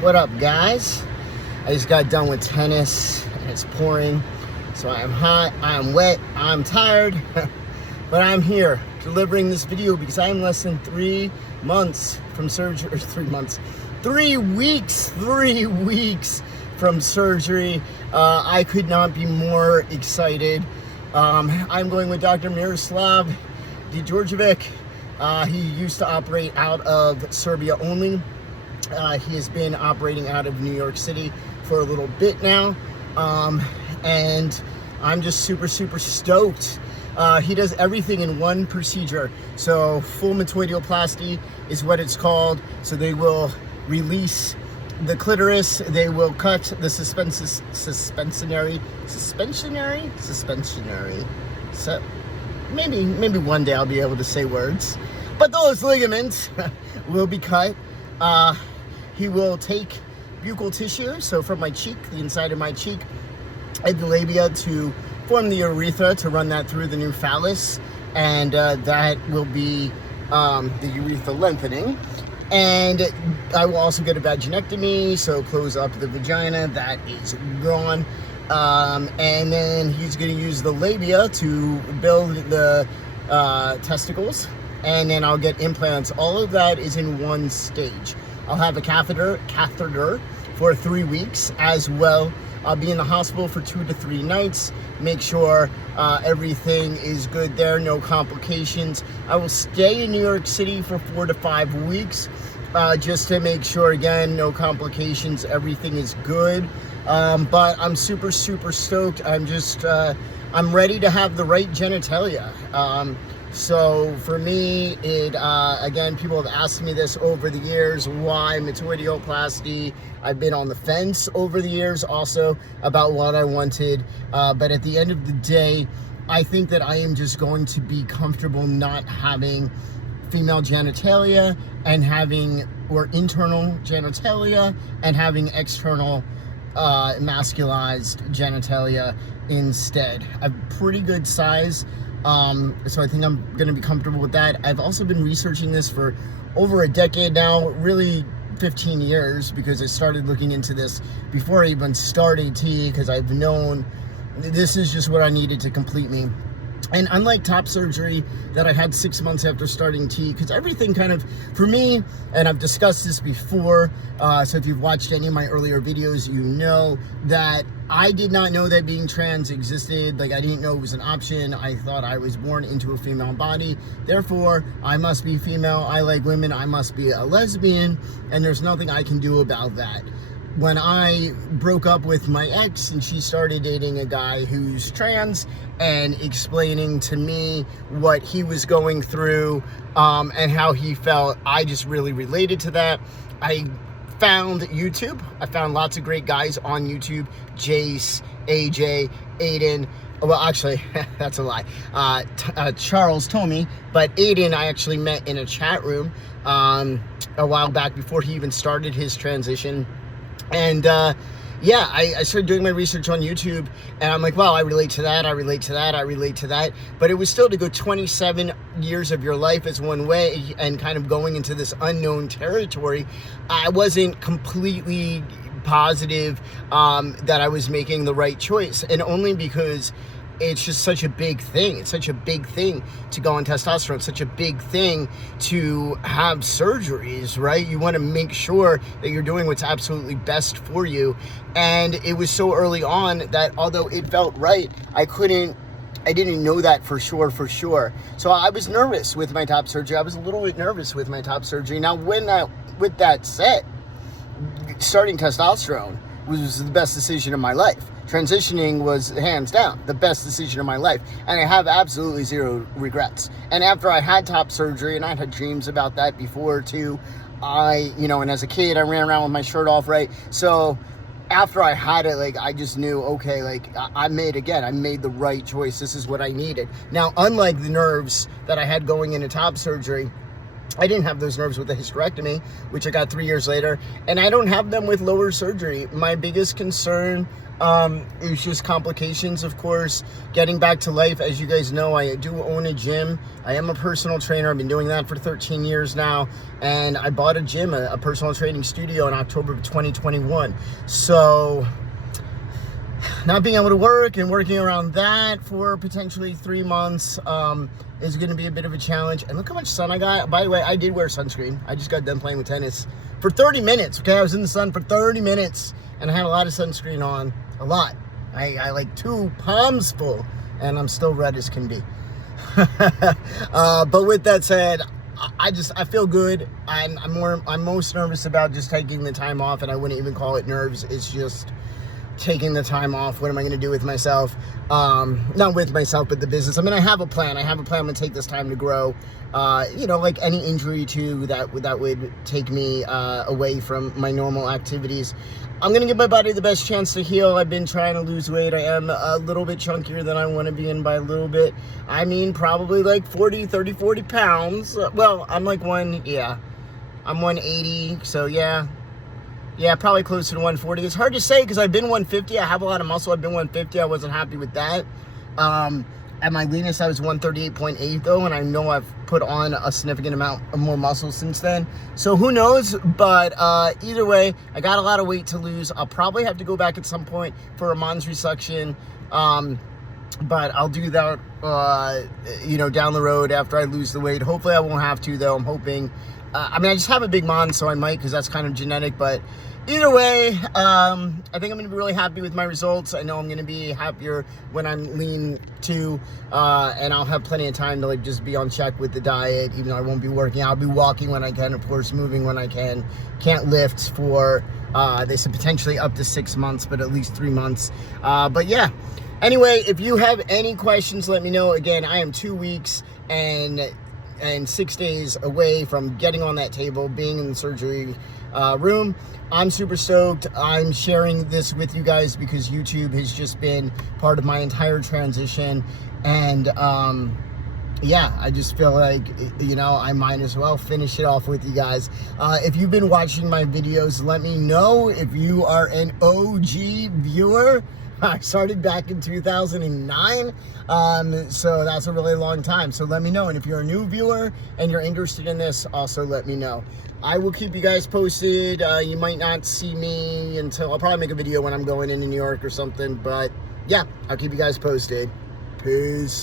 What up, guys? I just got done with tennis and it's pouring, so I'm hot, I'm wet, I'm tired, but I'm here delivering this video because I'm less than 3 months from surgery, 3 weeks from surgery. I could not be more excited. I'm going with Dr. Miroslav Djordjevic. He used to operate out of Serbia only. He has been operating out of New York City for a little bit now, and I'm just super stoked. He does everything in one procedure. So full metoidioplasty is what it's called. So they will release the clitoris, they will cut the suspensionary. So maybe one day I'll be able to say words, but those ligaments will be cut. He will take buccal tissue, so from my cheek, the inside of my cheek, and the labia to form the urethra, to run that through the new phallus, and that will be the urethra lengthening. And I will also get a vaginectomy, so close up the vagina, that is gone. And then he's going to use the labia to build the testicles, and then I'll get implants. All of that is in one stage. I'll have a catheter for 3 weeks as well. I'll be in the hospital for 2 to 3 nights, make sure everything is good there, no complications. I will stay in New York City for 4 to 5 weeks, just to make sure, again, no complications, everything is good. But I'm super stoked. I'm ready to have the right genitalia. So for me, again, people have asked me this over the years, why metoidioplasty? I've been on the fence over the years also about what I wanted, but at the end of the day, I think that I am just going to be comfortable not having female genitalia and having, or internal genitalia and having external masculized genitalia instead. I have pretty good size. So I think I'm going to be comfortable with that. I've also been researching this for over a decade now, really 15 years, because I started looking into this before I even started T, because I've known this is just what I needed to complete me. And unlike top surgery that I had 6 months after starting T, because everything kind of, for me, and I've discussed this before, so if you've watched any of my earlier videos, you know that I did not know that being trans existed. Like, I didn't know it was an option. I thought I was born into a female body. Therefore, I must be female. I like women. I must be a lesbian, and there's nothing I can do about that. When I broke up with my ex and she started dating a guy who's trans and explaining to me what he was going through and how he felt, I just really related to that. I found YouTube. I found lots of great guys on YouTube. Jace, AJ, Aiden. Well, actually, that's a lie. Charles told me, but Aiden I actually met in a chat room a while back before he even started his transition. And yeah, I started doing my research on YouTube, and I'm like, wow, I relate to that, I relate to that, I relate to that. But it was still to go 27 years of your life as one way and kind of going into this unknown territory. I wasn't completely positive that I was making the right choice, and only because it's just such a big thing. It's such a big thing to go on testosterone, such a big thing to have surgeries, right? You want to make sure that you're doing what's absolutely best for you. And it was so early on that although it felt right, I didn't know that for sure. So I was nervous with my top surgery. I was a little bit nervous with my top surgery. Now, with that said, starting testosterone was the best decision of my life. Transitioning was hands down the best decision of my life, and I have absolutely zero regrets. And after I had top surgery, and I had dreams about that before too, and as a kid I ran around with my shirt off, right? So after I had it, like, I just knew, okay, like, I made the right choice. This is what I needed. Now, unlike the nerves that I had going into top surgery, I didn't have those nerves with the hysterectomy, which I got 3 years later, and I don't have them with lower surgery. My biggest concern is just complications, of course, getting back to life. As you guys know, I do own a gym. I am a personal trainer. I've been doing that for 13 years now, and I bought a gym, a personal training studio in October of 2021. So not being able to work and working around that for potentially 3 months is going to be a bit of a challenge. And look how much sun I got. By the way, I did wear sunscreen. I just got done playing with tennis for 30 minutes. Okay, I was in the sun for 30 minutes and I had a lot of sunscreen on. A lot. I like 2 palms full, and I'm still red as can be. But with that said, I feel good. I'm most nervous about just taking the time off, and I wouldn't even call it nerves. It's just taking the time off. What am I going to do with myself? Not with myself, but the business. I mean, I have a plan. I'm going to take this time to grow. Like any injury too, that would take me away from my normal activities. I'm going to give my body the best chance to heal. I've been trying to lose weight. I am a little bit chunkier than I want to be, and by a little bit, I mean probably like 40 pounds. Well, I'm like I'm 180, so yeah, probably closer to 140. It's hard to say because I've been 150. I have a lot of muscle. I've been 150. I wasn't happy with that. At my leanest, I was 138.8 though, and I know I've put on a significant amount of more muscle since then. So who knows? But either way, I got a lot of weight to lose. I'll probably have to go back at some point for a Mons resection. But I'll do that, down the road after I lose the weight. Hopefully I won't have to though. I'm hoping. I just have a big Mons, so I might, because that's kind of genetic. But either way, I think I'm going to be really happy with my results. I know I'm going to be happier when I'm lean too, and I'll have plenty of time to just be on check with the diet. Even though I won't be working out, I'll be walking when I can, of course, moving when I can. Can't lift for they said potentially up to 6 months, but at least 3 months. But yeah. Anyway, if you have any questions, let me know. Again, I am 2 weeks and 6 days away from getting on that table, being in the surgery room. I'm super stoked. I'm sharing this with you guys because YouTube has just been part of my entire transition. And I just feel like, I might as well finish it off with you guys. If you've been watching my videos, let me know. If you are an OG viewer, I started back in 2009, so that's a really long time. So let me know. And if you're a new viewer and you're interested in this, also let me know. I will keep you guys posted. You might not see me until, I'll probably make a video when I'm going into New York or something. But yeah, I'll keep you guys posted. Peace.